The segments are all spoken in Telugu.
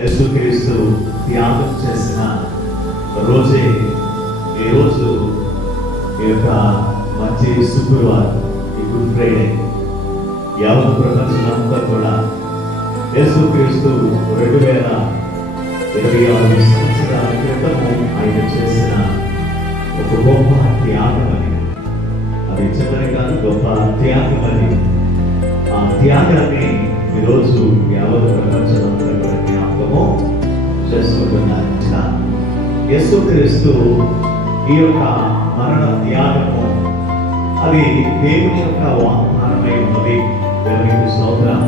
యేసుక్రీస్తు త్యాగం చేసిన రోజే ఈరోజు ఈ యొక్క మంచి శుక్రవారం, ఈ గుడ్ ఫ్రైడే. యావత్ ప్రపంచమంతా కూడా యేసుక్రీస్తు 2026 సంవత్సరాల క్రితము ఆయన చేసిన ఒక గొప్ప త్యాగం అని, అది చివరి కాదు, గొప్ప త్యాగం అని. ఆ త్యాగాన్ని ఈరోజు యావత్ ప్రపంచమంతా కూడా జ్ఞాపకము చేసుకుంటున్నారు. యేసుక్రీస్తు ఈ యొక్క మరణ త్యాగము అది దేవుని యొక్క వాగ్దానమై ఉన్నది. దేవునికి స్తోత్రం.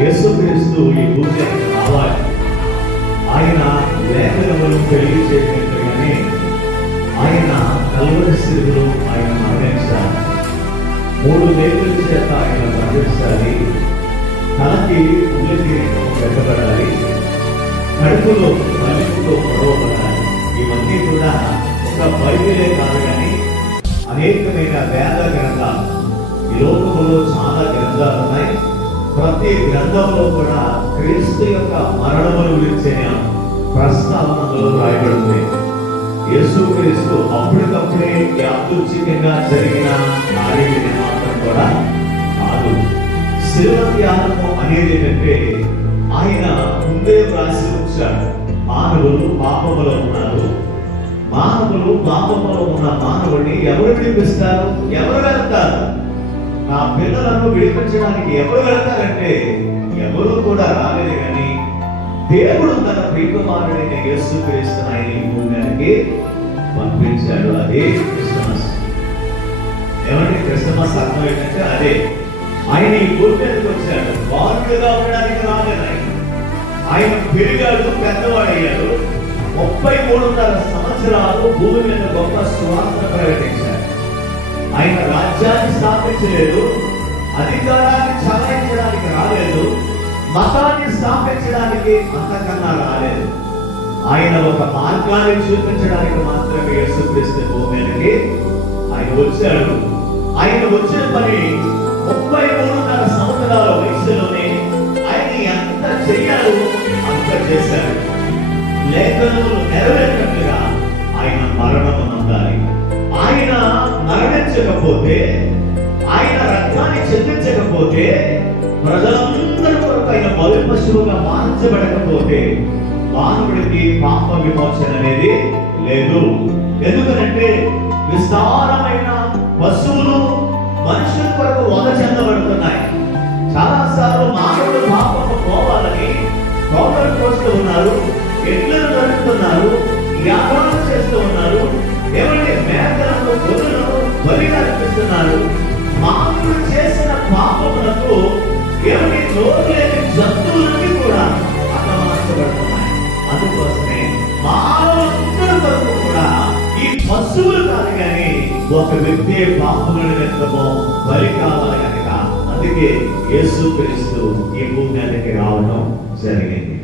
యేసుక్రీస్తు ఈ భూమికి రావాలి. ఆయన లేఖనములు తెలియజేయగానే ఆయన కల్వరి శిలువలో ఆయన మరణించాలి. 3 వేగుల చేత ఆయన మరణించాలి. తలకి ఉల్లికి పెట్టబడాలి. కడుపులో మలుపుతో పొడవబడాలి. ఇవన్నీ కూడా ఒక బైబిలే కాదు కానీ అనేకమైన వేద గ్రంథాలు, ఈ లోకంలో చాలా గ్రంథాలు ఉన్నాయి. ప్రతి గ్రంథంలో కూడా క్రీస్తు యొక్క మరణమును గురించిన ప్రస్తావనలో రాయబడుతుంది. యేసుక్రీస్తు అప్పటికప్పుడే యాదృచ్ఛికంగా జరిగిన కార్యం మాత్రం కూడా కాదు. శిలువ త్యాగము అనేది ఏంటంటే ఆయన ముందే వ్రాసి ఉంచాడు. మానవులు పాపములో ఉన్నారు. మానవులు పాపములో ఉన్న మానవుడిని ఎవరు విడిపిస్తారు? ఎవరు వెళ్తారు? నా పిల్లలను విడిపించడానికి ఎవరు వెళ్తారంటే ఎవరు కూడా రాలేదు. కానీ దేవుడు తన ప్రియకుమారుడైన యేసుక్రీస్తును ఆయన ఈ భూమికి పంపించాడు. అదే క్రిస్మస్. ఏమంటే క్రిస్మస్ అర్థం ఏంటంటే అదే. ఆయన ఈ భూమి మీదకి వచ్చాడు. బాలుడుగా ఉండడానికి రాలేదు. ఆయన పెరిగాడు, పెద్దవాడయ్యాడు. 33.5 సంవత్సరాలు భూమి మీద గొప్ప సువార్త ప్రకటించాడు. ఆయన రాజ్యాన్ని స్థాపించలేదు, అధికారాన్ని చలాయించడానికి రాలేదు, మతాన్ని స్థాపించడానికి అంతకన్నా రాలేదు. ఆయన ఒక మార్గాన్ని చూపించడానికి మాత్రమే యేసుక్రీస్తు భూమి మీదకి ఆయన వచ్చాడు. ఆయన వచ్చిన పని 33.5 సంవత్సరాల వయసులోనే ఆయన ఎంత చెయ్యాలో అంత చేశాడు. లేఖనములు నెరవేరినట్లుగా ఆయన మరణము నొందాలి. ఆయన మరణించకపోతే, ఆయన రక్తాన్ని చెల్లించకపోతే, ప్రజలందరి కొరకు ఆయన బలి పశువుగా మార్చబడకపోతే మానవుడికి పాప విమోచన అనేది లేదు. ఎందుకంటే విస్తారమైన పశువులు మనుషుల కొరకు వధ చెందబడుతున్నాయి. చాలాసార్లు మానవుడు పాపము పోవాలని కోపలు కోస్తూ ఉన్నారు, ఎడ్లను నడుపుతున్నారు, యాగాలు చేస్తూ ఉన్నారు. ఏమంటే మేకలను గొర్రెలను బలిగా అర్పిస్తున్నారు. మానవుడు చేసిన పాపములకు ఏమంటే నోరు లేని జంతువులన్నీ కూడా అపమార్చబడుతున్నాయి. అందుకోసమే మానవులందరి కొరకు కూడా ఈ పశువులు కాదు కానీ ఒక వ్యక్తి పాపముల నిమిత్తము బలి కావాలి కనుక అందుకే యేసుక్రీస్తు ఈ భూమి మీదకి రావడం జరిగింది.